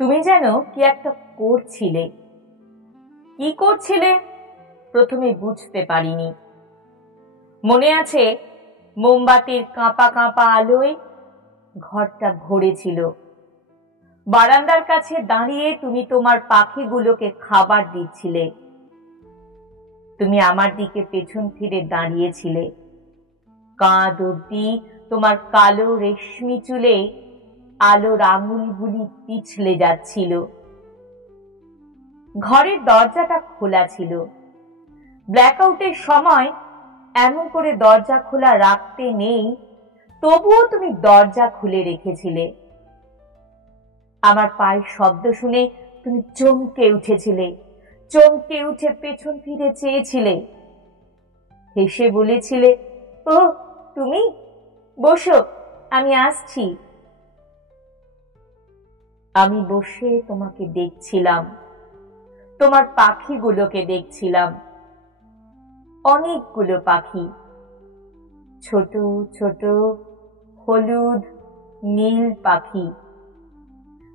তুমি যেন কি একটা করছিলে। কি করছিলে প্রথমে বুঝতে পারিনি। মনে আছে, মোমবাতির কাঁপা কাঁপা আলোয় ঘরটা ভরেছিল। বারান্দার কাছে দাঁড়িয়ে তুমি তোমার পাখিগুলোকে খাবার দিচ্ছিলে। তুমি আমার দিকে পেছন ফিরে দাঁড়িয়েছিলে। কাঁধ অবধি তোমার কালো রেশমি চুলে আলোর আঙুলগুলি পিছলে যাচ্ছিল। ঘরের দরজাটা খোলা ছিল। ব্ল্যাকআউটের সময় এমন করে দরজা খোলা রাখতে নেই, তবুও তুমি দরজা খুলে রেখেছিলে। আমার পায়ের শব্দ শুনে তুমি চমকে উঠেছিলে। চমকে উঠে পেছন ফিরে চেয়েছিলে। হেসে বলেছিলে, ও তুমি, বসো, আমি আসছি। আমি বসে তোমাকে দেখছিলাম, তোমার পাখিগুলোকে দেখছিলাম। অনেকগুলো পাখি, ছোট ছোট হলুদ নীল পাখি,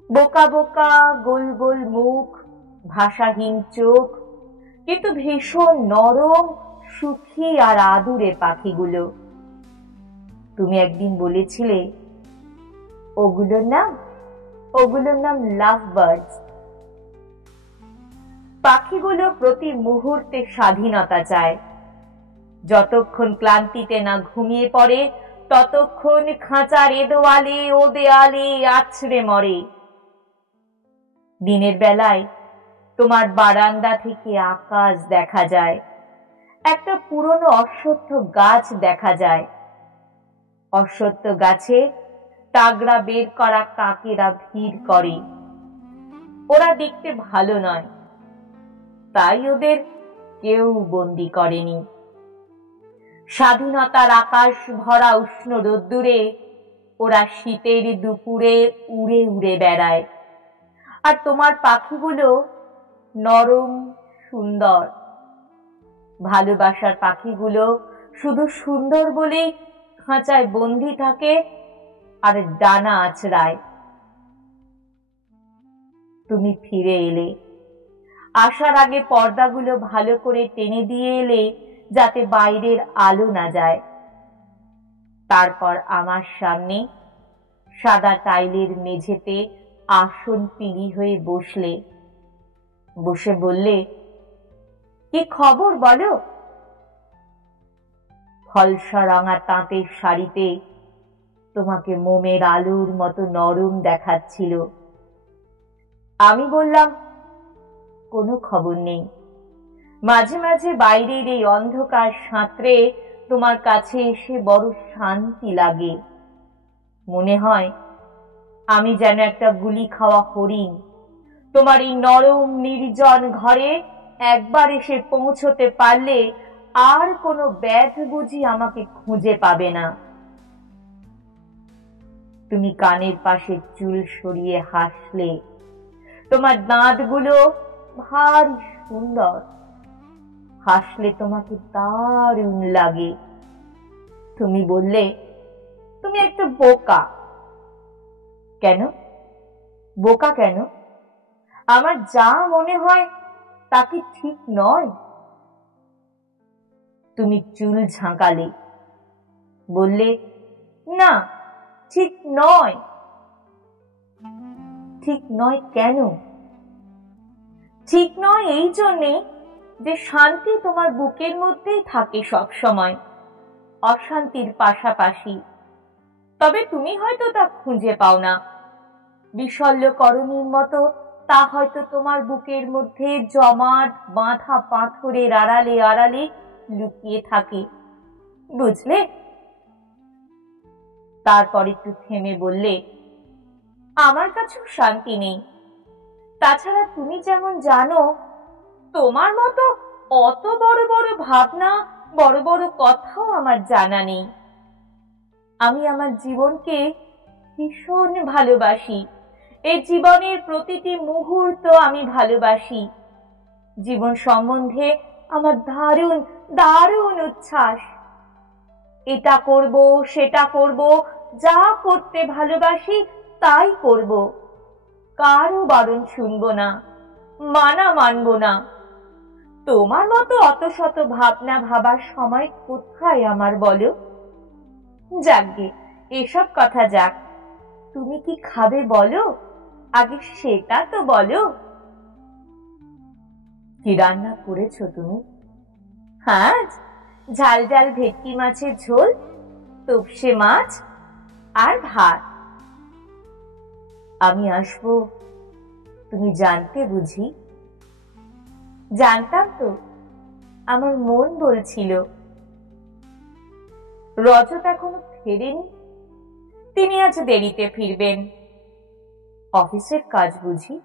বোকা বোকা গোল গোল মুখ, ভাষাহীন চোখ, কিন্তু ভীষণ নরম, সুখী আর আদুরে পাখিগুলো। তুমি একদিন বলেছিলে, ওগুলোর নাম লাভ বার্ডস। পাখিগুলো প্রতি মুহূর্তে স্বাধীনতা চায়। যতক্ষণ ক্লান্তিতে না ঘুমিয়ে পড়ে, ততক্ষণ খাঁচার এ দেওয়ালে ও দেয়ালে আছড়ে মরে। দিনের বেলায় তোমার বারান্দা থেকে আকাশ দেখা যায়, একটা পুরনো অশ্বত্থ গাছ দেখা যায়। অশ্বত্থ গাছে তাগড়া বের করা কাকেরা ভিড় করে। ওরা দেখতে ভালো নয়, তাই ওদের কেউ বন্দি করেনি। স্বাধীনতার আকাশ ভরা উষ্ণ রোদ্দুরে ওরা শীতের দুপুরে উড়ে উড়ে বেড়ায়। আর তোমার পাখিগুলো নরম সুন্দর। ভালোবাসার পাখিগুলো শুধু সুন্দর বলেই খাঁচায় বন্দি থাকে আর ডানা আছড়ায়। তুমি ফিরে এলে। আসার আগে পর্দাগুলো ভালো করে টেনে দিয়ে এলে, যাতে বাইরের আলো না যায়। তারপর আমার সামনে সাদা টাইলের মেঝেতে আসন পিঁড়ি হয়ে বসলে। বসে বললে, কি খবর বলো? ফলসা রঙা তাঁতের শাড়িতে তোমাকে মোমের আলোর মতো নরম দেখাচ্ছিল। আমি বললাম, কোনো খবর নেই। মাঝে মাঝে বাইরের এই অন্ধকার সাঁতরে তোমার কাছে এসে বড় শান্তি লাগে। মনে হয় আমি যেন একটা গুলি খাওয়া হরিণ। তোমার এই নরম নির্জন ঘরে একবার এসে পৌঁছতে পারলে আর কোনো ব্যাধ বুঝি আমাকে খুঁজে পাবে না। তুমি কানের পাশে চুল সরিয়ে হাসলে। তোমার দাঁতগুলো ভারী সুন্দর। হাসলে তোমাকে দারুণ লাগে। তুমি বললে, তুমি একটা বোকা। কেন বোকা? কেন? আমার যা মনে হয় তা কি ঠিক নয়? তুমি চুল ঝাঁকালে। বললে, না, ঠিক নয়। ঠিক নয় কেন? ঠিক নয় এই জন্যে যে শান্তি তোমার বুকের মধ্যেই থাকে সব সময়, অশান্তির পাশাপাশি। তবে তুমি হয়তো তা খুঁজে পাও না। বিশল্যকরণীর মতো তা হয়তো তোমার বুকের মধ্যে জমাট বাঁধা পাথরের আড়ালে আড়ালে লুকিয়ে থাকে, বুঝলে? তারপর একটু থেমে বললে, আমার কাছেও শান্তি নেই। তাছাড়া তুমি যেমন জানো, তোমার মতো অত বড় বড় ভাবনা, বড় বড় কথাও আমার জানা নেই। আমি আমার জীবনকে ভীষণ ভালোবাসি। এই জীবনের প্রতিটি মুহূর্ত আমি ভালোবাসি। জীবন সম্বন্ধে আমার দারুণ দারুণ উচ্ছ্বাস। এটা করব, সেটা করব, যা করতে ভালোবাসি তাই করব। কারো বারণ শুনবো না, মানা মানবো না। তোমার মতো অত শত ভাবনা ভাবার সময় কোথায় আমার বলো? যাকগে, এসব কথা যাক। তুমি কি খাবে বলো, আগে সেটা তো বলো। কি রান্না করেছো তুমি? হ্যাঁ, ঝাল ঝাল ভেটকি মাছের ঝোল, তোপসে মাছ আর ভাত। আমি আসবো তুমি জানতে বুঝি? জানতাম তো, আমার মন বলছিল। রজত এখনো ফেরেনি, তিনি আজ দেরিতে ফিরবেন। অফিসের কাজ বুঝি?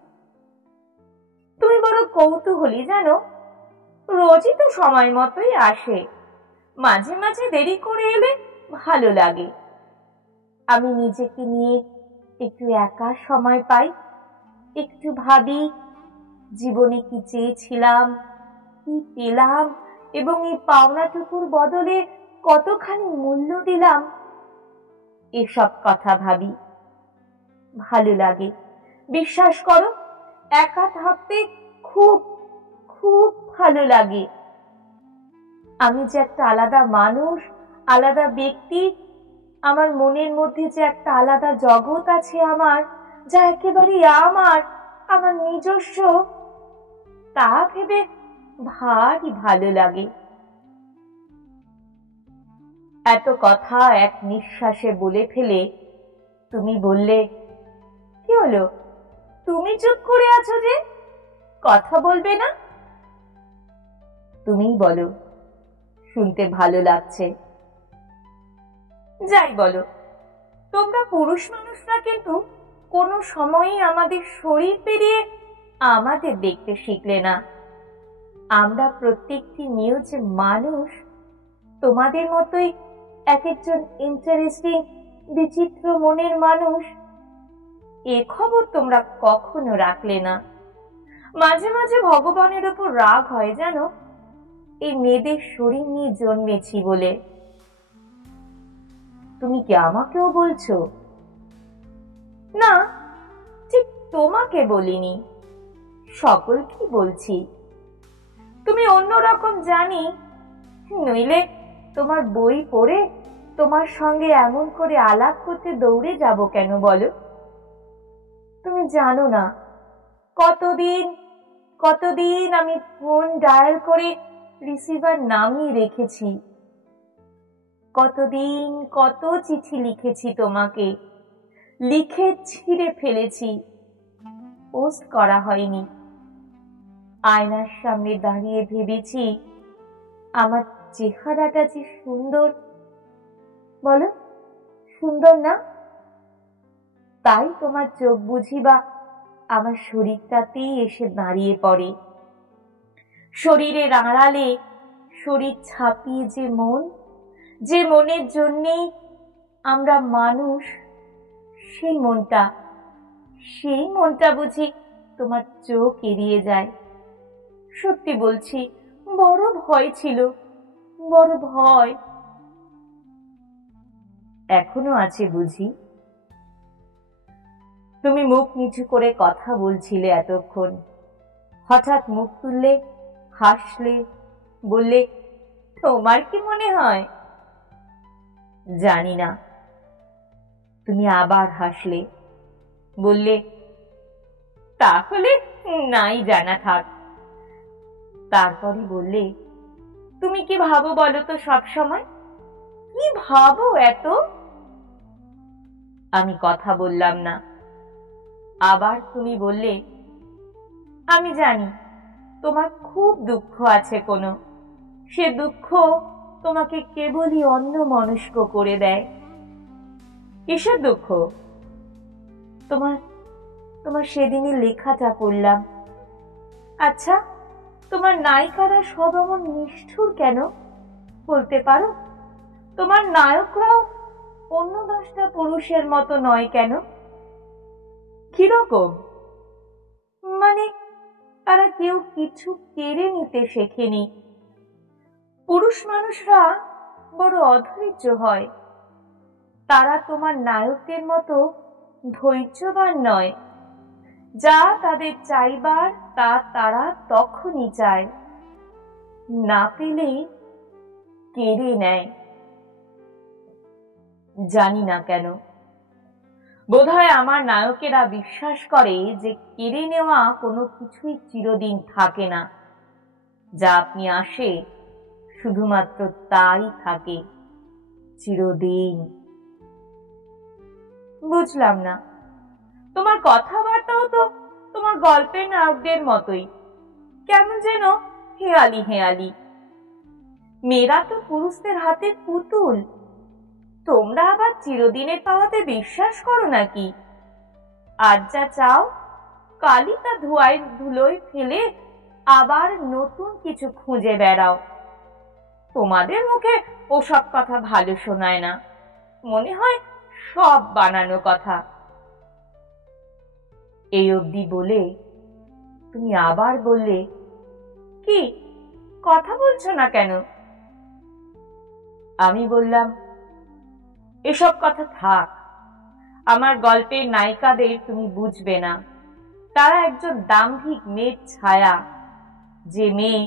তুমি বড় কৌতূহলী জানো, রোজই তো সময় মতোই আসে, মাঝে মাঝে দেরি করে এলে ভালো লাগে। আমি নিজেকে নিয়ে একটু একা সময় পাই, একটু ভাবি জীবনে কি চেয়েছিলাম, কি পেলাম, এবং এই পাওনাটুকুর বদলে কতখানি মূল্য দিলাম। এসব কথা ভাবি, ভালো লাগে। বিশ্বাস করো, একা থাকতে খুব খুব ভালো লাগে। আমি যে একটা আলাদা মানুষ, আলাদা ব্যক্তি, আমার মনের মধ্যে যে একটা আলাদা জগৎ আছে আমার, যা একেবারে আমার নিজস্ব, তা ভেবে ভারী ভালো লাগে। এত কথা এক নিঃশ্বাসে বলে ফেলে তুমি বললে, কি হলো, তুমি চুপ করে আছো যে, কথা বলবে না? তুমিই বলো, শুনতে ভালো লাগছে। যাই বলো, তোমরা পুরুষ মানুষরা কিন্তু কোনো সময়ই আমাদের শরীর পেরিয়ে আমাদের দেখতে শিখলে না। আমরা প্রত্যেকটি নিউজ মানুষ, তোমাদের মতোই এক একজন ইন্টারেস্টিং বিচিত্র মনের মানুষ। এ খবর তোমরা কখনো রাখলে না। মাঝে মাঝে ভগবানের উপর রাগ হয় জানো, এই মেয়েদের শরীর নিয়ে জন্মেছি বলে। তুমি কি আমাকেও বলছো? না, ঠিক তোমাকে বলিনি, সকলকে বলছি। তুমি অন্যরকম জানি, নইলে তোমার বই পড়ে তোমার সঙ্গে এমন করে আলাপ করতে দৌড়ে যাব কেন বলো? তুমি জানো না, কতদিন কতদিন আমি ফোন ডায়াল করে রিসিভার নামিয়ে রেখেছি, কতদিন কত চিঠি লিখেছি তোমাকে, লিখে ছিঁড়ে ফেলেছি, পোস্ট করা হয়নি। আয়নার সামনে দাঁড়িয়ে ভেবেছি আমার চেহারাটা যে সুন্দর, বলো সুন্দর না? তাই তোমার চোখ বুঝি বা আমার শরীরটাতেই এসে দাঁড়িয়ে পড়ে। শরীরের আড়ালে শরীর ছাপিয়ে যে মন, যে মনের জন্যেই আমরা মানুষ, সেই মনটা বুঝি তোমার চোখ এড়িয়ে যায়। সত্যি বলছি, বড় ভয় ছিল, বড় ভয়। এখনো আছে বুঝি? তুমি মুখ নিচু করে কথা বলছিলে এতক্ষণ, হঠাৎ মুখ তুললে, হাসলে, বললে, তোমার কি মনে হয়? জানি না। তুমি আবার হাসলে, বললে, তাহলে নাই জানা থাক। তারপরই বললে, তুমি কি ভাবো বলো তো সব সময়? কি ভাবো এত? আমি কথা বললাম না। আবার তুমি বললে, আমি জানি তোমার খুব দুঃখ আছে কোনো, সে দুঃখ তোমাকে কেবলই অন্যমনস্ক করে দেয়। কিসের দুঃখ? তোমার সেদিনের লেখাটা পড়লাম। আচ্ছা, তোমার নায়িকারা সব এমন নিষ্ঠুর কেন বলতে পারো? তোমার নায়করাও অন্য 10টা পুরুষের মতো নয় কেন? কিরকম? মানে তারা কেউ কিছু কেড়ে নিতে শেখেনি। পুরুষ মানুষরা বড় অধৈর্য হয়, তারা তোমার নায়কদের মতো ধৈর্যবান নয়। যা তাদের চাইবার তা তারা তখনই চায়, না পেলে কেড়ে নেয়। জানি না কেন, বোধহয় আমার নায়কেরা বিশ্বাস করে যে কেড়ে নেওয়া কোনো কিছুই চিরদিন থাকে না, যা আপনি আসে শুধুমাত্র তাই থাকে চিরদিন। বুঝলাম না, তোমার কথাবার্তাও তো তোমার গল্পের নায়কদের মতোই, কেমন যেন হেয়ালি হেয়ালি। মেয়েরা তো পুরুষদের হাতের পুতুল, তোমরা আবার চিরদিনের পাওয়াতে বিশ্বাস করো নাকি? আজ যা চাও কালই তা ধোয়ায় ধুলোয় ফেলে আবার নতুন কিছু খুঁজে বেড়াও। তোমাদের মুখে ওসব কথা ভালো শোনায় না, মনে হয় সব বানানো কথা। এই অবধি বলে তুমি আবার বললে, কি কথা বলছো না কেন? আমি বললাম, এসব কথা থাক, আমার গল্পের নায়িকাদের তুমি বুঝবে না। তারা একজন দাম্ভিক মেয়ের ছায়া, যে মেয়ে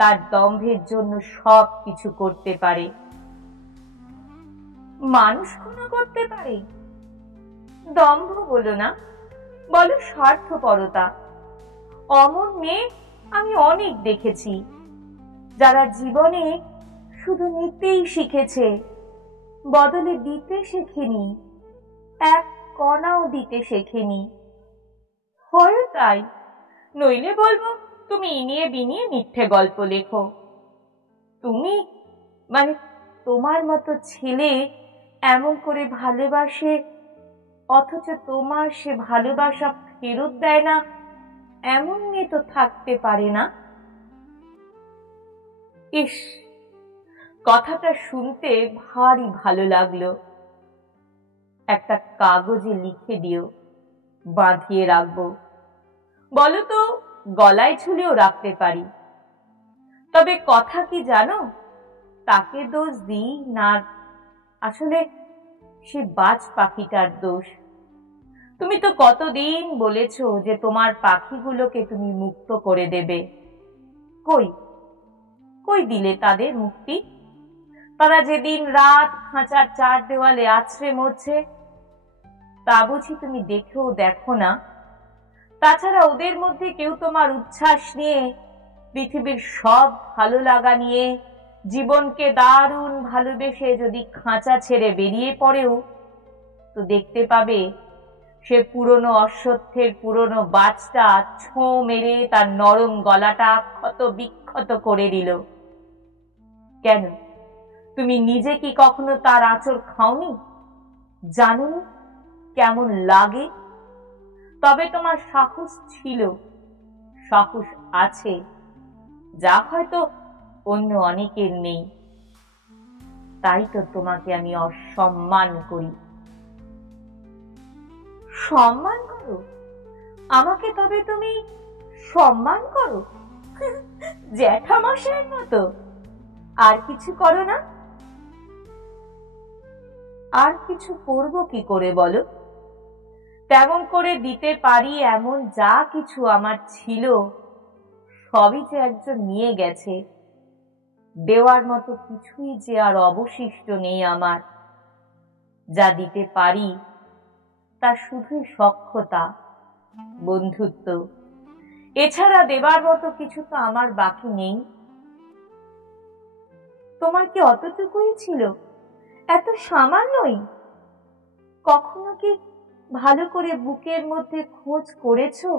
তার দম্ভের জন্য সব কিছু করতে পারে। মানুষ খুনও করতে পারে? দম্ভ বলো না, বলো স্বার্থপরতা। অমন মেয়ে আমি অনেক দেখেছি, যারা জীবনে শুধু নিতেই শিখেছে, বদলে দিতে শেখেনি, এক কণাও দিতে শেখেনি। হয় তাই, নইলে বলবো তুমি ইনিয়ে বিনিয়ে মিথ্যে গল্প লেখো। তুমি মানে তোমার মতো ছেলে এমন করে ভালোবাসে, অথচ তোমার সে ভালোবাসা ফেরত দেয় না, এমন মেয়ে তো থাকতে পারে না। ইস, কথাটা শুনতে ভারী ভালো লাগলো। একটা কাগজে লিখে দিও, বাঁধিয়ে রাখবো। বলো তো গলায় ঝুলিয়েও রাখতে পারি। তবে কথা কি জানো, তাকে দোষ দিই না, আসলে সে বাজ পাখিটার দোষ। তুমি তো কতদিন বলেছো যে তোমার পাখিগুলোকে তুমি মুক্ত করে দেবে। কই কই দিলে তাদের মুক্তি? তারা যেদিন রাত খাঁচার চার দেওয়ালে আছড়ে মরছে, তা বুঝি তুমি দেখেও দেখো না? তাছাড়া ওদের মধ্যে কেউ তোমার উচ্ছ্বাস নিয়ে, পৃথিবীর সব ভালো লাগা নিয়ে, জীবনকে দারুণ ভালোবেসে যদি খাঁচা ছেড়ে বেরিয়ে পড়েও, তো দেখতে পাবে সে পুরনো অশ্বত্থের পুরনো বাজটা ছোঁ মেরে তার নরম গলাটা ক্ষত বিক্ষত করে দিল। কেন, তুমি নিজে কি কখনো তার আঁচড় খাওনি? জানোনি কেমন লাগে? তবে তোমার সাহস ছিল, সাহস আছে, যা হয়তো অন্য অনেকের নেই। তাই তো তোমাকে আমি অসম্মান করি। সম্মান করো আমাকে? তবে তুমি সম্মান করো? জ্যাঠামশাইয়ের মতো? আর কিছু করো না? আর কিছু করব কি করে বলো? তেমন করে দিতে পারি এমন যা কিছু আমার ছিল, সবই যে একজন নিয়ে গেছে। দেওয়ার মতো কিছুই যে আর অবশিষ্ট নেই আমার। যা দিতে পারি তা শুধুই সখ্যতা, বন্ধুত্ব। এছাড়া দেবার মতো কিছু তো আমার বাকি নেই। তোমার কি অতটুকুই ছিল? এত সামান্যই? কখনো কি ভালো করে বুকের মধ্যে খোঁজ করেছো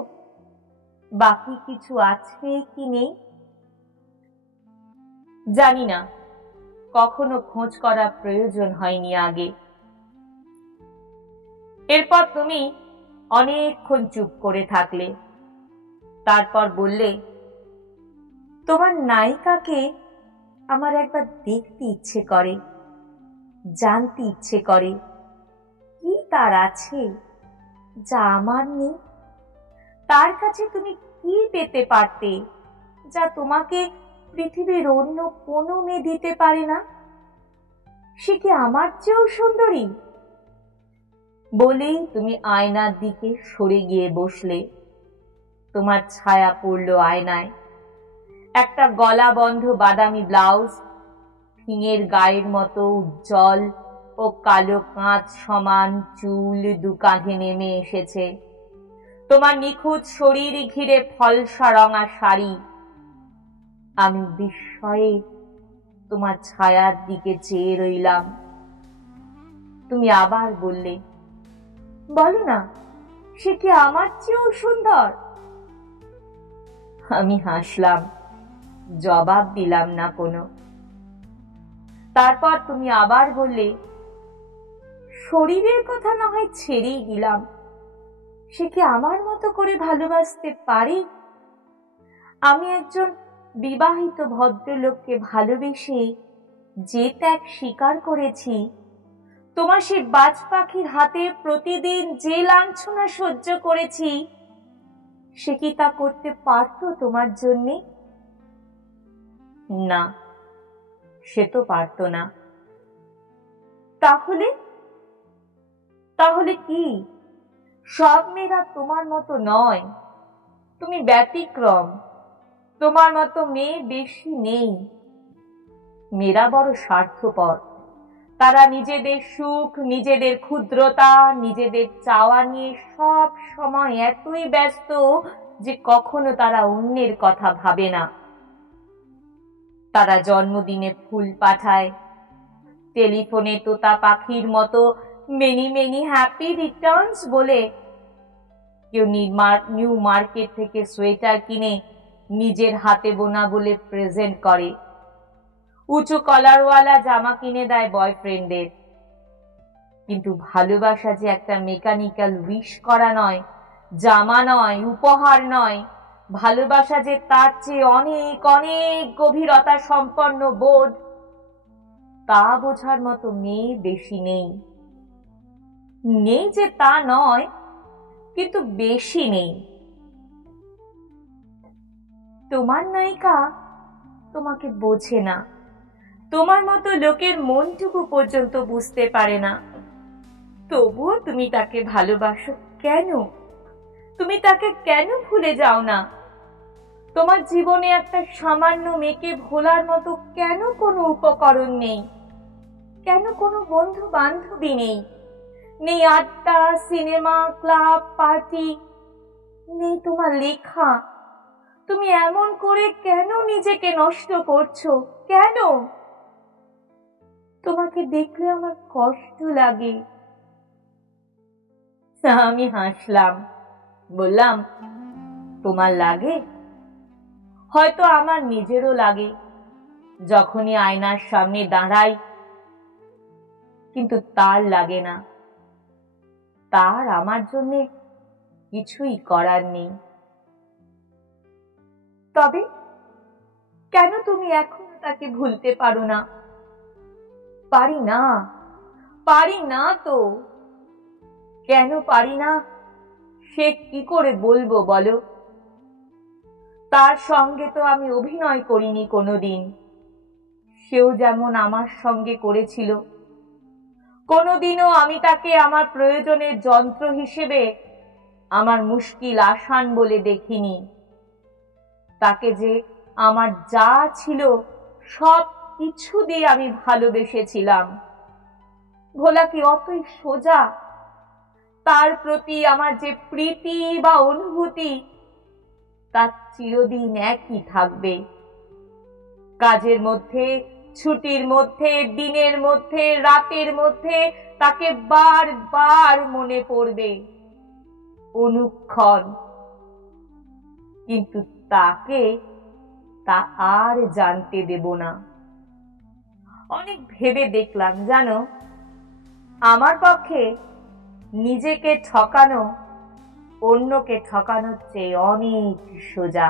বাকি কিছু আছে কি নেই? জানি না, কখনো খোঁজ করা প্রয়োজন হয়নি আগে। এরপর তুমি অনেকক্ষণ চুপ করে থাকলে, তারপর বললে, তোমার নায়িকাকে আমার একবার দেখতে ইচ্ছে করে, জানতে ইচ্ছে করে কি তার আছে যা আমার নেই। তার কাছে তুমি কি পেতে পারতে যা তোমাকে পৃথিবীর অন্য কোনো মেয়ে দিতে পারে না? সে কি আমার চেয়েও সুন্দরী? বলেই তুমি আয়নার দিকে সরে গিয়ে বসলে। তোমার ছায়া পড়ল আয়নায়। একটা গলা বন্ধ বাদামি ব্লাউজ, ফিঙের গায়ের মতো উজ্জ্বল ও কালো কাঁচ সমান চুল দু কাঁধে নেমে এসেছে। তোমার নিখুঁত শরীর ঘিরে ফলসা রঙা শাড়ি। আমি বিস্ময়ে তোমার ছায়ার দিকে চেয়ে রইলাম। তুমি আবার বললে, বলো না, সে কি আমার চেয়েও সুন্দর? আমি হাসলাম, জবাব দিলাম না কোনো। তারপর তুমি আবার বললে, শরীরের কথা না হয় ছেড়েই দিলাম, সে কি আমার মতো করে ভালোবাসতে পারে? আমি একজন বিবাহিত ভদ্রলোককে ভালোবেসে যে ত্যাগ স্বীকার করেছি, তোমার সে বাজ পাখির হাতে প্রতিদিন যে লাঞ্ছনা সহ্য করেছি, সে কি তা করতে পারতো তোমার জন্যে? না, সে তো পারতো না। তাহলে তাহলে কি? সব মেয়েরা তোমার মতো নয়, তুমি ব্যতিক্রম। তোমার মতো মেয়ে বেশি নেই। মেয়েরা বড় স্বার্থপর। তারা নিজেদের সুখ, নিজেদের ক্ষুদ্রতা, নিজেদের চাওয়া নিয়ে সব সময় এতই ব্যস্ত যে কখনো তারা অন্যের কথা ভাবে না। তারা জন্মদিনে ফুল পাঠায়, টেলিফোনে তোতা পাখির মতো মেনি মেনি হ্যাপি রিটার্নস বলে। কেউ নিউ মার্কেট থেকে সোয়েটার কিনে নিজের হাতে বোনা বলে প্রেজেন্ট করে। উঁচু কলারওয়ালা জামা কিনে দেয় বয়ফ্রেন্ডের। কিন্তু ভালোবাসা যে একটা মেকানিক্যাল উইশ করা নয়, জামা নয়, উপহার নয়। ভালোবাসা যে তার চেয়ে অনেক অনেক গভীরতা সম্পন্ন বোধ, তা বোঝার মতো মেয়ে বেশি নেই। নেই যে তা নয়, কিন্তু বেশি নেই। তোমার নায়িকা তোমাকে বোঝে না। তোমার মতো লোকের মনটুকু পর্যন্ত বুঝতে পারে না। তবুও তুমি তাকে ভালোবাসো কেন? তুমি তাকে কেন ভুলে যাও না? তোমার জীবনে একটা সামান্য মেয়েকে ভোলার মতো কেন কোনো উপকরণ নেই? কেন কোনো বন্ধু বান্ধবী নেই? নেই আড্ডা, সিনেমা, ক্লাব, পার্টি, নেই তোমার লেখা। তুমি এমন করে কেন নিজেকে নষ্ট করছো? কেন? তোমাকে দেখলে আমার কষ্ট লাগে। আমি হাসলাম, বললাম, তোমার লাগে? হয়তো আমার নিজেরও লাগে যখনই আয়নার সামনে দাঁড়াই, কিন্তু তার লাগে না। তার আমার জন্য কিছুই করার নেই। তবে কেন তুমি এখনো তাকে ভুলতে পারো না? পারি না, পারি না তো। কেন পারি না সে কি করে বলবো বলো? তার সঙ্গে তো আমি অভিনয় করিনি কোনোদিন। সেও যেমন আমার সঙ্গে করেছিল। কোনোদিনও আমি তাকে আমার প্রয়োজনের যন্ত্র হিসেবে আমার মুশকিল আসান বলে দেখিনি। তাকে যে আমার যা ছিল সব কিছু দিয়ে আমি ভালোবেসেছিলাম। ভোলা কি অতই সোজা? তার প্রতি আমার যে প্রীতি বা অনুভূতি, তার চিরদিন একই থাকবে। কাজের মধ্যে, ছুটির মধ্যে, দিনের মধ্যে, রাতের মধ্যে তাকে বারবার মনে পড়বে, অনুক্ষণ। কিন্তু তাকে তা আর জানতে দেব না। অনেক ভেবে দেখলাম, জানো, আমার পক্ষে নিজেকে ঠকানো অন্যকে ঠকানোর চেয়ে অনেক সোজা।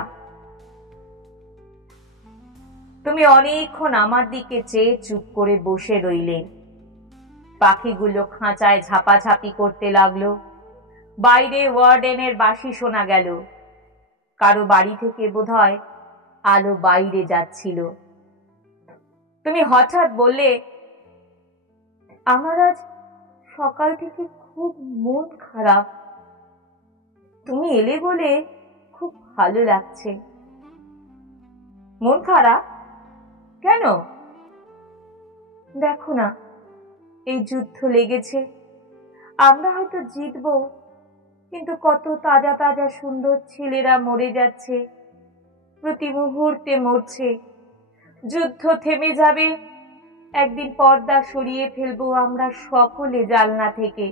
তুমি অনেকক্ষণ আমার দিকে চেয়ে চুপ করে বসে রইলে। পাখিগুলো খাঁচায় ঝাপাঝাপি করতে লাগলো। বাইরে ওয়ার্ডেনের বাঁশি শোনা গেল। কারো বাড়ি থেকে বোধহয় আলো বাইরে যাচ্ছিল। তুমি হঠাৎ বললে, আমার আজ সকাল থেকে খুব মন খারাপ। তুমি এলে বলে খুব ভালো লাগছে। মন খারাপ কেন? দেখো না, এই যুদ্ধ লেগেছে। আমরা হয়তো জিতবো, কিন্তু কত তাজা তাজা সুন্দর ছেলেরা মরে যাচ্ছে, প্রতি মুহূর্তে মরছে। যুদ্ধ থেমে যাবে, একদিন পর্দা সরিয়ে ফেলবো আমরা সকলে জানলা থেকে,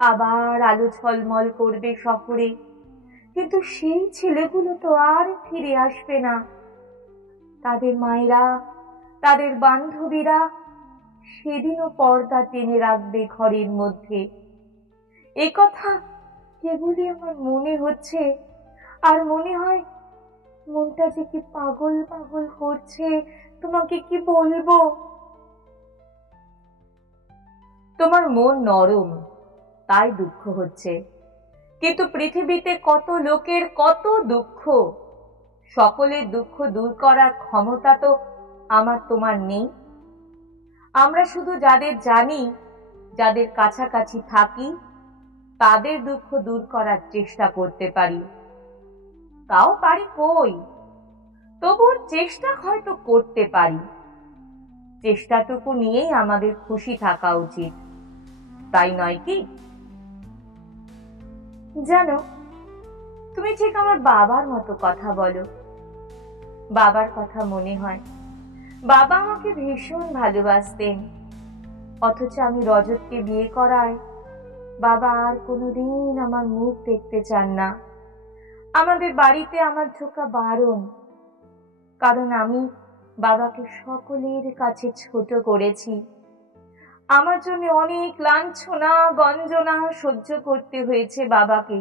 আবার আলো ঝলমল করবে শহরে, কিন্তু সেই ছেলেগুলো তো আর ফিরে আসবে না। তাদের মায়েরা, তাদের বান্ধবীরা সেদিনও পর্দা টেনে রাখবে ঘরের মধ্যে। এ কথা কেবলই আমার মনে হচ্ছে, আর মনে হয় মনটা যে কি পাগল পাগল করছে, তোমাকে কি বলবো। তোমার মন নরম, তাই দুঃখ হচ্ছে, কিন্তু পৃথিবীতে কত লোকের কত দুঃখ, সকলের দুঃখ দূর করার ক্ষমতা তো আমার তোমার নেই। আমরা শুধু যাদের জানি, যাদের কাছাকাছি থাকি, তাদের দুঃখ দূর করার চেষ্টা করতে পারি। তাও পারি কই, তবু চেষ্টা হয়তো করতে পারি। চেষ্টাটুকু নিয়েই আমাদের খুশি থাকা উচিত, তাই নয় কি? জানো, তুমি ঠিক আমার বাবার মতো কথা বলো। বাবার কথা মনে হয়, বাবা আমাকে ভীষণ ভালোবাসতেন, অথচ আমি রজতকে বিয়ে করায় বাবা আর কোনোদিন আমার মুখ দেখতে চান না। আমাদের বাড়িতে আমার ঢোকা বারণ, কারণ আমি বাবাকে সকলের কাছে ছোট করেছি। আমার জন্য অনেক লাঞ্ছনা গঞ্জনা সহ্য করতে হয়েছে বাবাকে।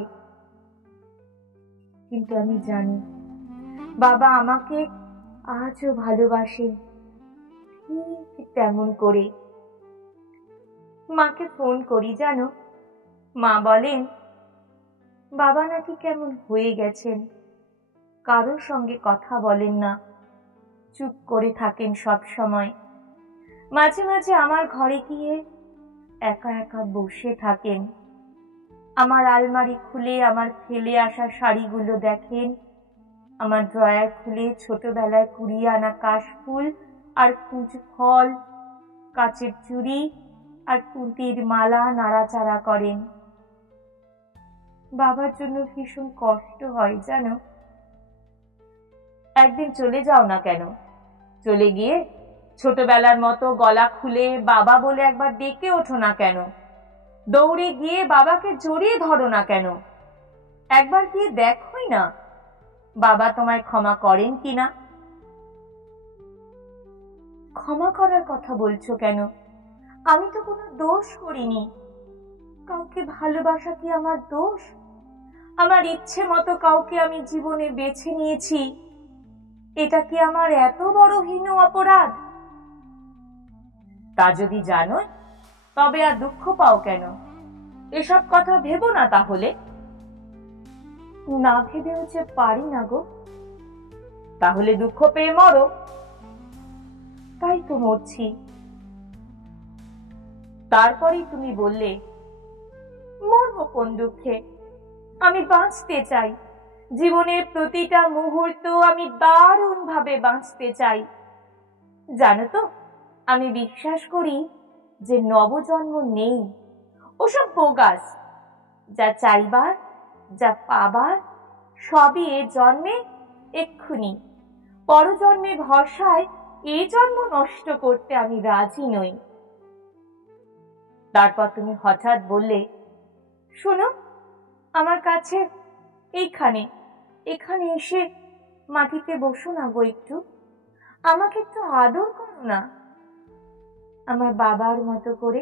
কিন্তু আমি জানি বাবা আমাকে আজও ভালোবাসেন, ঠিক তেমন করে। মাকে ফোন করি, জানো, মা বলেন বাবা নাকি কেমন হয়ে গেছেন, কারোর সঙ্গে কথা বলেন না, চুপ করে থাকেন সব সময়। মাঝে মাঝে আমার ঘরে গিয়ে একা একা বসে থাকেন। আমার আলমারি খুলে আমার ফেলে আসা শাড়িগুলো দেখেন, আমার ড্রয়ার খুলে ছোটবেলায় কুড়িয়ে আনা কাশফুল আর কুঁচ ফল, কাচের চুড়ি আর পুঁতির মালা নাড়াচাড়া করেন। বাবার জন্য ভীষণ কষ্ট হয়, জানো। একদিন চলে যাও না কেন? চলে গিয়ে ছোটবেলার মতো গলা খুলে বাবা বলে একবার ডেকে ওঠো না কেন? দৌড়ে গিয়ে বাবাকে জড়িয়ে ধরো না কেন? একবার গিয়ে দেখোই না বাবা তোমায় ক্ষমা করেন কিনা। ক্ষমা করার কথা বলছো কেন? আমি তো কোনো দোষ করিনি। কাউকে ভালোবাসা কি আমার দোষ? আমার ইচ্ছে মতো কাউকে আমি জীবনে বেছে নিয়েছি, এটা কি আমার এত বড় হীন অপরাধ? তা যদি জানো, তবে আর দুঃখ পাও কেন? এসব কথা ভেবো না তাহলে। না ভেবেও যে পারি না গো। তাহলে দুঃখ পেয়ে মরো। তাই তো মরছি। তারপরেই তুমি বললে, মরবো কোন দুঃখে? আমি বাঁচতে চাই, জীবনের প্রতিটা মুহূর্ত আমি দারুণ ভাবে বাঁচতে চাই। জানো তো, আমি বিশ্বাস করি যে নবজন্ম নেই, ওসব বোগাস। যা চাইবার, যা পাবার, সবই এ জন্মে এক্ষুনি। পরজন্মে ভরসায় এ জন্ম নষ্ট করতে আমি রাজি নই। তারপর তুমি হঠাৎ বললে, শোনো, আমার কাছে এইখানে এখানে এসে মাটিতে বসো না গো, একটু আমাকে একটু আদর করো না, আমার বাবার মতো করে।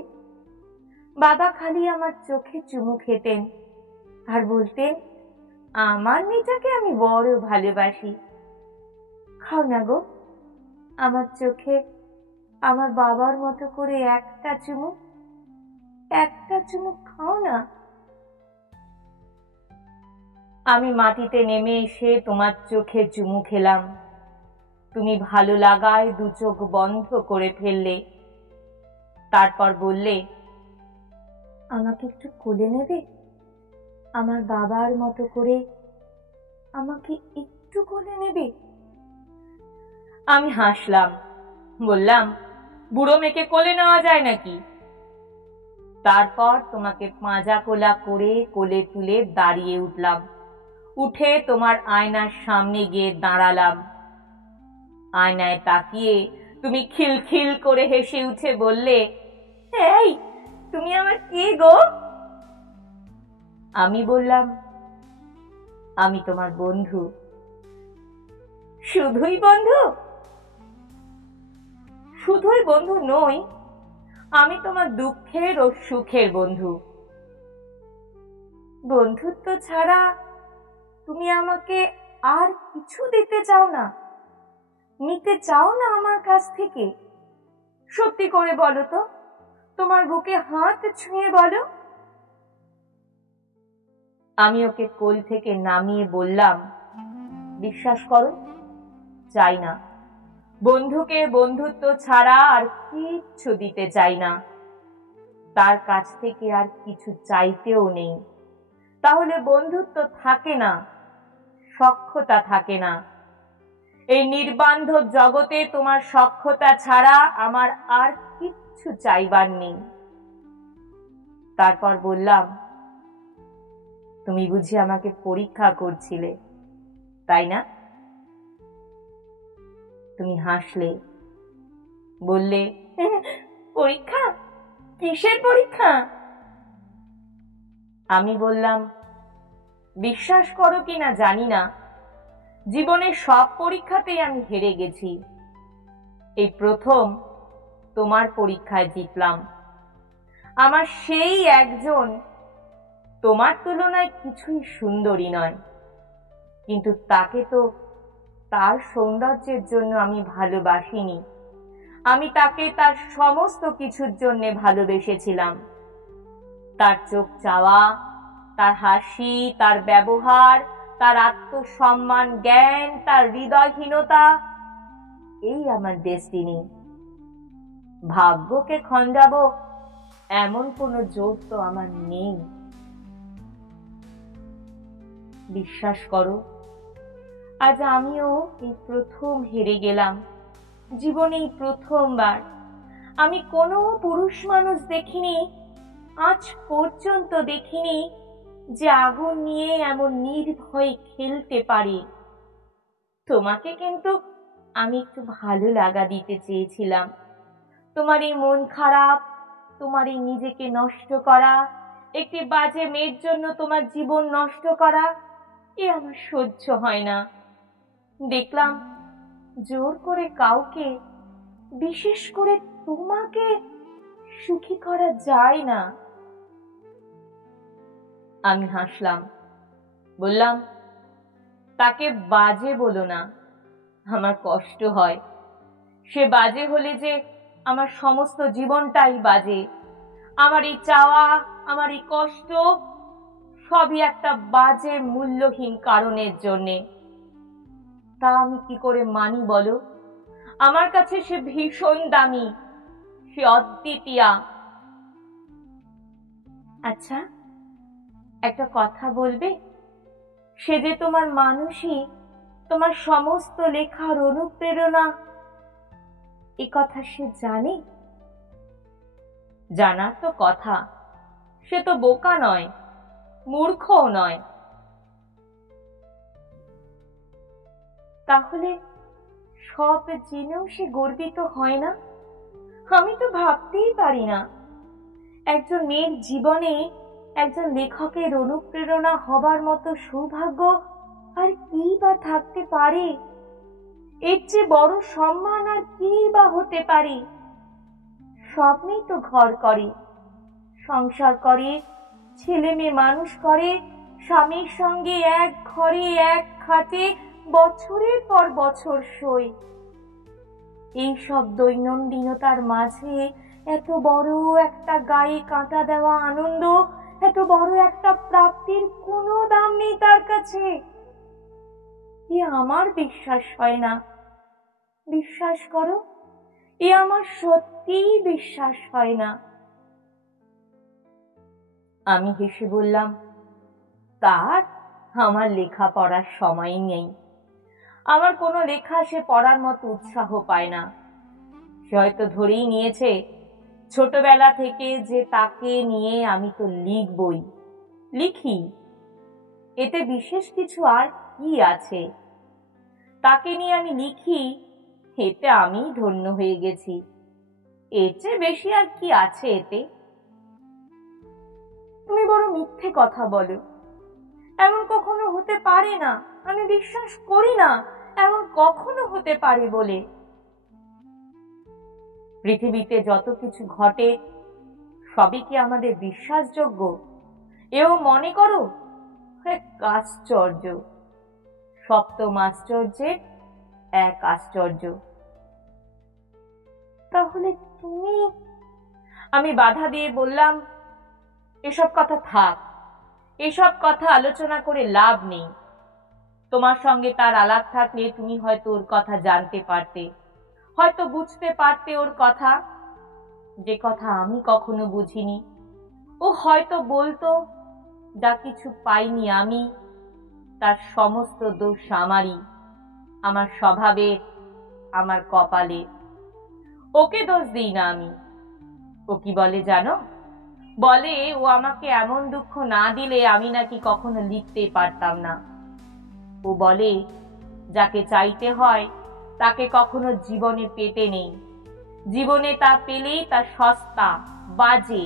বাবা খালি আমার চোখে চুমু খেতেন আর বলতেন, আমার মেয়েটাকে আমি বড় ভালোবাসি। খাও না গো আমার চোখে আমার বাবার মতো করে একটা চুমুক, একটা চুমুক খাও না। আমি মাটিতে নেমে এসে তোমার চোখে চুমু খেলাম। তুমি ভালো লাগায় দু চোখ বন্ধ করে ফেললে। তারপর বললে, আমাকে একটু কোলে নেবে? আমার বাবার মতো করে আমাকে একটু কোলে নেবে? আমি হাসলাম, বললাম, বুড়ো মেয়েকে কোলে নেওয়া যায় নাকি? তারপর তোমাকে পাঁজা কোলা করে কোলে তুলে দাঁড়িয়ে উঠলাম। উঠে তোমার আয়নার সামনে গিয়ে দাঁড়ালাম। আয়নায় তাকিয়ে তুমি খিলখিল করে হেসে উঠে বললে, এই তুমি আমার কে গো? আমি বললাম, আমি তোমার বন্ধু। শুধুই বন্ধু? শুধুই বন্ধু নই, আমি তোমার দুঃখের ও সুখের বন্ধু। বন্ধুত্ব ছাড়া তুমি আমাকে আর কিছু দিতে চাও না? নিতে চাও না আমার কাছ থেকে? সত্যি করে বলো তো, তোমার বুকে হাত ছুঁয়ে বলো। আমি ওকে কোল থেকে নামিয়ে বললাম, বিশ্বাস করো, চাই না। বন্ধুকে বন্ধুত্ব ছাড়া আর কিচ্ছু দিতে চাই না। তার কাছ থেকে আর কিছু চাইতেও নেই। তাহলে বন্ধুত্ব থাকে না, সখ্যতা থাকে না। এই নির্বান্ধব জগতে তোমার সখ্যতা ছাড়া আমার আর কিচ্ছু চাইবার নেই। তারপর বললাম, তুমি বুঝি আমাকে পরীক্ষা করছিলে, তাই না? তুমি হাসলে, বললে, পরীক্ষা? কিসের পরীক্ষা? আমি বললাম, বিশ্বাস করো কিনা জানি না, জীবনের সব পরীক্ষাতেই আমি হেরে গেছি। এই প্রথম তোমার পরীক্ষায় জিতলাম। আমার সেই একজন তোমার তুলনায় কিছুই সুন্দরী নয়, কিন্তু তাকে তো তার সৌন্দর্যের জন্য আমি ভালোবাসিনি। আমি তাকে তার সমস্ত কিছুর জন্য ভালোবেসেছিলাম। তার চোখ চাওয়া, তার হাসি, তার ব্যবহার, তার আত্মসম্মান জ্ঞান, তার হৃদয়হীনতা, এই আমার ডেস্টিনি। ভাগ্যকে খঞ্জাবো এমন কোনো জোর তো আমার নেই। বিশ্বাস করো, আজ আমিও এই প্রথম হেরে গেলাম। জীবনে এই প্রথমবার আমি কোনো পুরুষ মানুষ দেখিনি, আজ পর্যন্ত দেখিনি, যে আগুন নিয়ে এমন নির্ভয়ে খেলতে পারে। তোমাকে কিন্তু আমি একটু ভালো লাগা দিতে চেয়েছিলাম। তোমার এই মন খারাপ, তোমার এই নিজেকে নষ্ট করা, একটি বাজে মেয়ের জন্য তোমার জীবন নষ্ট করা, এ আমার সহ্য হয় না। দেখলাম জোর করে কাউকে, বিশেষ করে তোমাকে, সুখী করা যায় না। আমি হাসলাম, বললাম, তাকে বাজে বলো না, আমার কষ্ট হয়। সে বাজে হলে যে আমার সমস্ত জীবনটাই বাজে। আমার এই চাওয়া, আমার এই কষ্ট, সবই একটা বাজে মূল্যহীন কারণের জন্যে। তা আমি কি করে মানি বলো? আমার কাছে সে ভীষণ দামি, সে অদ্বিতীয়া। আচ্ছা, একটা কথা বলবে? সে যে তোমার মানুষই, তোমার সমস্ত লেখার অনুপ্রেরণা, এ কথা সে জানে? জানার তো কথা, সে তো বোকা নয়, মূর্খও নয়। তাহলে সব জেনেও সে গর্বিত হয় না? আমি তো ভাবতেই পারি না, একজন মেয়ের জীবনে একজন লেখকের অনুপ্রেরণা হবার মতো সৌভাগ্য আর কি বা থাকতে পারে? এর চেয়ে বড় সম্মান আর কি বা হতে পারে? স্বপ্নেই তো ঘর করে, সংসার করে, ছেলে মেয়ে মানুষ করে, স্বামীর সঙ্গে এক ঘরে এক খাটে বছরের পর বছর সই। এই সব দৈনন্দিনতার মাঝে এত বড় একটা গায়ে কাঁটা দেওয়া আনন্দ, এত বড় একটা প্রাপ্তির কোনো দাম নেই তার কাছে। এ আমার বিশ্বাস হয় না। বিশ্বাস করো, এ আমার সত্যিই বিশ্বাস হয় না। আমি হেসে বললাম, তার আমার লেখা পড়ার সময় নেই। আমার কোনো লেখা সে পড়ার মতো উৎসাহ পায় না। সে হয়তো ধরেই নিয়েছে ছোটবেলা থেকে যে তাকে নিয়ে আমি তো লিখবই, লিখি, এতে বিশেষ কিছু আর কি আছে? তাকে নিয়ে আমি লিখি, এতে আমি ধন্য হয়ে গেছি। এর চেয়ে বেশি আর কি আছে এতে? তুমি বড় মিথ্যে কথা বলো। এমন কখনো হতে পারে না, আমি বিশ্বাস করি না এমন কখনো হতে পারে বলে। পৃথিবীতে যত কিছু ঘটে সবই কি আমাদের বিশ্বাসযোগ্য? এও মনে করো এক আশ্চর্য, সপ্তম আশ্চর্যের এক আশ্চর্য। তাহলে তুমি? আমি বাধা দিয়ে বললাম, এসব কথা থাক, এসব কথা আলোচনা করে লাভ নেই। তোমার সঙ্গে তার আলাপ থাকলে তুমি হয়তো ওর কথা জানতে পারতে, হয়তো বুঝতে পারতে ওর কথা, যে কথা আমি কখনো বুঝিনি। ও হয়তো বলতো, যা কিছু পাইনি আমি, তার সমস্ত দোষ আমারই, আমার স্বভাবের, আমার কপালে। ওকে দোষ দিই না আমি। ও কি বলে জানো? বলে ও আমাকে এমন দুঃখ না দিলে আমি নাকি কখনো লিখতে পারতাম না। ও বলে, যাকে চাইতে হয় তাকে কখনো জীবনে পেতে নেই। জীবনে তা পেলেই তা সস্তা, বাজে,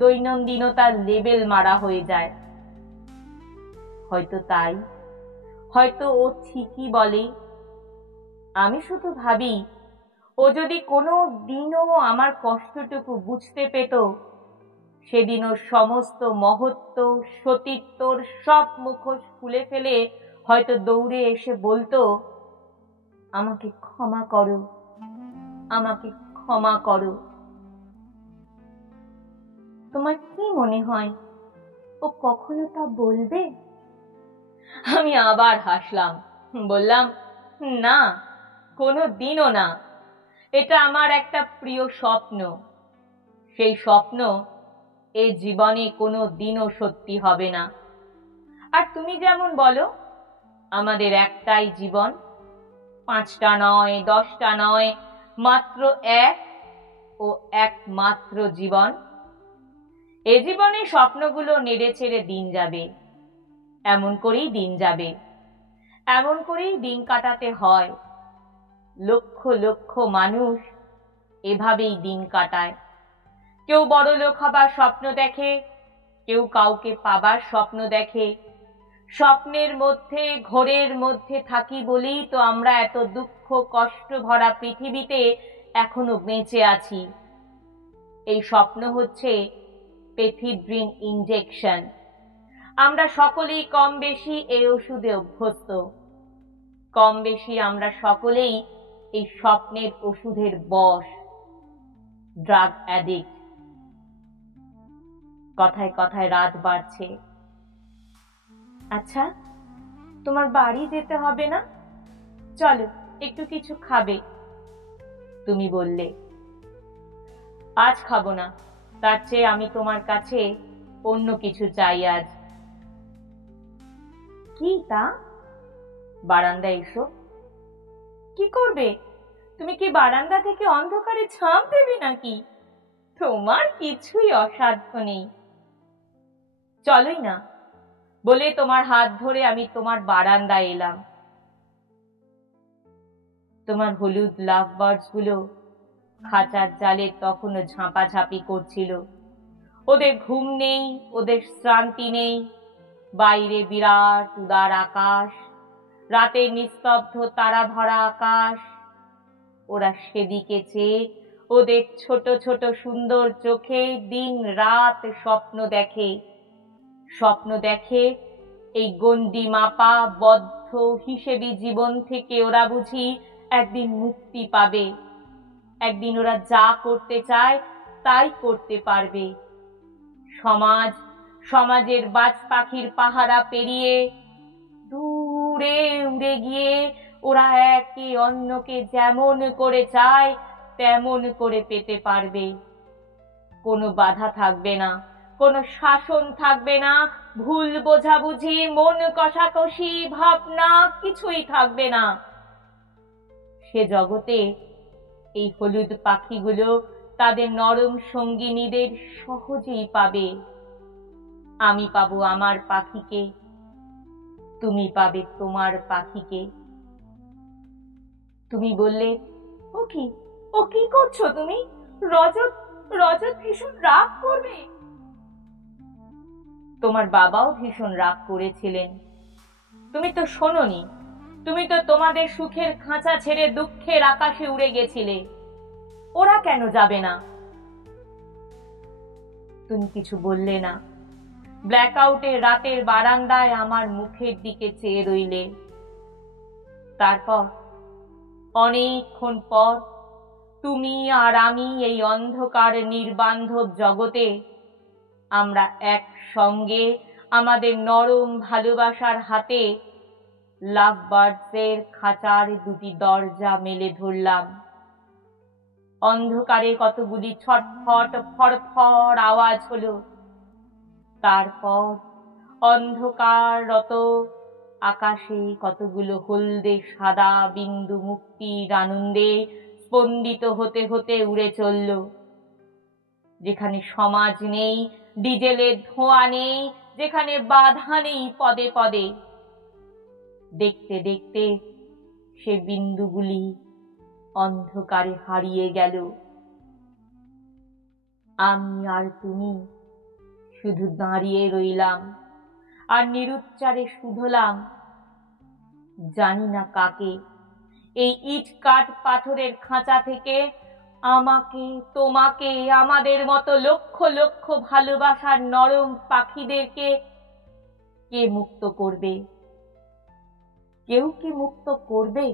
দৈনন্দিনতার লেবেল মারা হয়ে যায়। হয়তো তাই, হয়তো ও ঠিকই বলে। আমি শুধু ভাবি, ও যদি কোনো দিনও আমার কষ্টটুকু বুঝতে পেত, সেদিন ওর সমস্ত মহত্ব, সতীত্বর সব মুখোশ খুলে ফেলে হয়তো দৌড়ে এসে বলতো, আমাকে ক্ষমা করো, আমাকে ক্ষমা করো। তোমার কি মনে হয় ও কখনো তা বলবে? আমি আবার হাসলাম, বললাম, না, কোনো দিনও না। এটা আমার একটা প্রিয় স্বপ্ন। সেই স্বপ্ন এ জীবনে কোনো দিনও সত্যি হবে না। আর তুমি যেমন বলো, আমাদের একটাই জীবন, 5টা নয়, 10টা নয়, মাত্র এক ও একমাত্র জীবন। এ জীবনে স্বপ্নগুলো নেড়ে ছেড়ে দিন যাবে, এমন করেই দিন যাবে, এমন করেই দিন কাটাতে হয়। লক্ষ লক্ষ মানুষ এভাবেই দিন কাটায়। কেউ বড়লোক হবার স্বপ্ন দেখে, কেউ কাউকে পাবার স্বপ্ন দেখে। স্বপ্নের মধ্যে, ঘোরের মধ্যে থাকি বলেই তো আমরা এত দুঃখ কষ্ট ভরা পৃথিবীতে এখনো বেঁচে আছি। এই স্বপ্ন হচ্ছে পেথিড্রিন ইনজেকশন। আমরা সকলেই কম বেশি এই ওষুধে অভ্যস্ত। কম বেশি আমরা সকলেই এই স্বপ্নের ওষুধের বশ, ড্রাগ অ্যাডিক্ট। কথায় কথায় রাত বাড়ছে। আচ্ছা, তোমার বাড়ি যেতে হবে না? চলো, একটু কিছু খাবে। তুমি বললে, আজ খাবো না, তার চেয়ে আমি তোমার কাছে অন্য কিছু চাই আজ। কি তা? বারান্দায় এসো। কি করবে? তুমি কি বারান্দা থেকে অন্ধকারে ঝাঁপ দেবে নাকি? তোমার কিছুই অসাধ্য নেই। চলোই না বলে তোমার হাত ধরে আমি তোমার বারান্দায় এলাম। তোমার হলুদ লাভ বার্ডস গুলো খাঁচার জালে তখনও ঝাঁপাঝাঁপি করছিল। ওদের ঘুম নেই, ওদের শ্রান্তি নেই। বাইরে বিরাট উদার আকাশ, রাতের নিস্তব্ধ তারা ভরা আকাশ। ওরা সেদিকে চেয়ে ওদের ছোট ছোট সুন্দর চোখে দিন রাত স্বপ্ন দেখে। স্বপ্ন দেখে এই গণ্ডি মাপা বদ্ধ হিসেবি জীবন থেকে ওরা বুঝি একদিন মুক্তি পাবে। একদিন ওরা যা করতে চায় তাই করতে পারবে। সমাজ, সমাজের বাজ পাখির পাহারা পেরিয়ে দূরে উড়ে গিয়ে ওরা একে অন্যকে যেমন করে চায় তেমন করে পেতে পারবে। কোনো বাধা থাকবে না, কোনো শাসন থাকবে না, ভুল বোঝাবুঝি, মন কষাকষি, ভাবনা কিছুই থাকবে না। সে জগতে এই হলুদ পাখিগুলো তাদের নরম সঙ্গিনীদের সহজেই পাবে। আমি পাবো আমার পাখিকে, তুমি পাবে তোমার পাখিকে। তুমি বললে, ও কি, ও কি করছো তুমি? রজত রজত ভীষণ রাগ করবে। তোমার বাবাও ভীষণ রাগ করেছিলেন। তুমি তো শোনোনি, তুমি তো তোমাদের সুখের খাঁচা ছেড়ে দুঃখের আকাশে উড়ে গেছিলে। ওরা কেন যাবে না? তুমি কিছু বললে না। ব্ল্যাকআউটের রাতের বারান্দায় আমার মুখের দিকে চেয়ে রইলে। তারপর অনেকক্ষণ পর তুমি আর আমি এই অন্ধকার নির্বান্ধব জগতে আমরা একসঙ্গে আমাদের নরম ভালোবাসার হাতে লাভ বার্ডসের খাঁচার দুটি দরজা মেলে ধরলাম। অন্ধকারে কতগুলি ছটফট ফড়ফড় আওয়াজ হলো। তারপর অন্ধকাররত আকাশে কতগুলো হলদে সাদা বিন্দু মুক্তির আনন্দে স্পন্দিত হতে হতে উড়ে চলল। যেখানে সমাজ নেই, ডিজেলের ধোঁয়া নেই, যেখানে বাধা নেই পদে পদে। দেখতে দেখতে সে বিন্দুগুলি অন্ধকারে হারিয়ে গেল। আমি আর তুমি শুধু দাঁড়িয়ে রইলাম আর নিরুচ্চারে শুধলাম, জানি না কাকে, এই ইট কাঠ পাথরের খাঁচা থেকে আমাকে, তোমাকে, আমাদের মতো লক্ষ লক্ষ ভালোবাসার নরম পাখিদেরকে কে মুক্ত করবে? কেউ কি মুক্ত করবে?